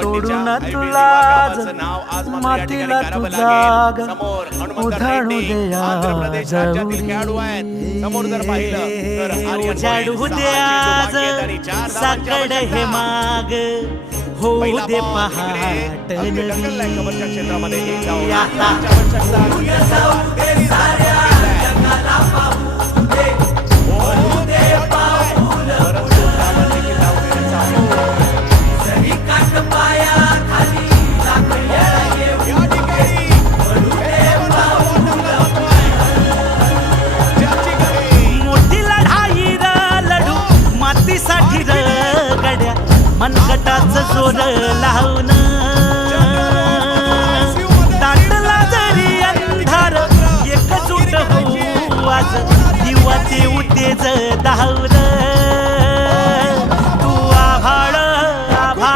सोडून तुला मातीला तू जाग उधाणू द्या समोर जर पाहिलं तर झाडू द्या साकड हे माग होऊ दे पहाट क्षेत्रामध्ये मनगटाच जोर लावून दाटला जरी अंधार एकजूट होऊ आज दिवाचे उतेज धावलं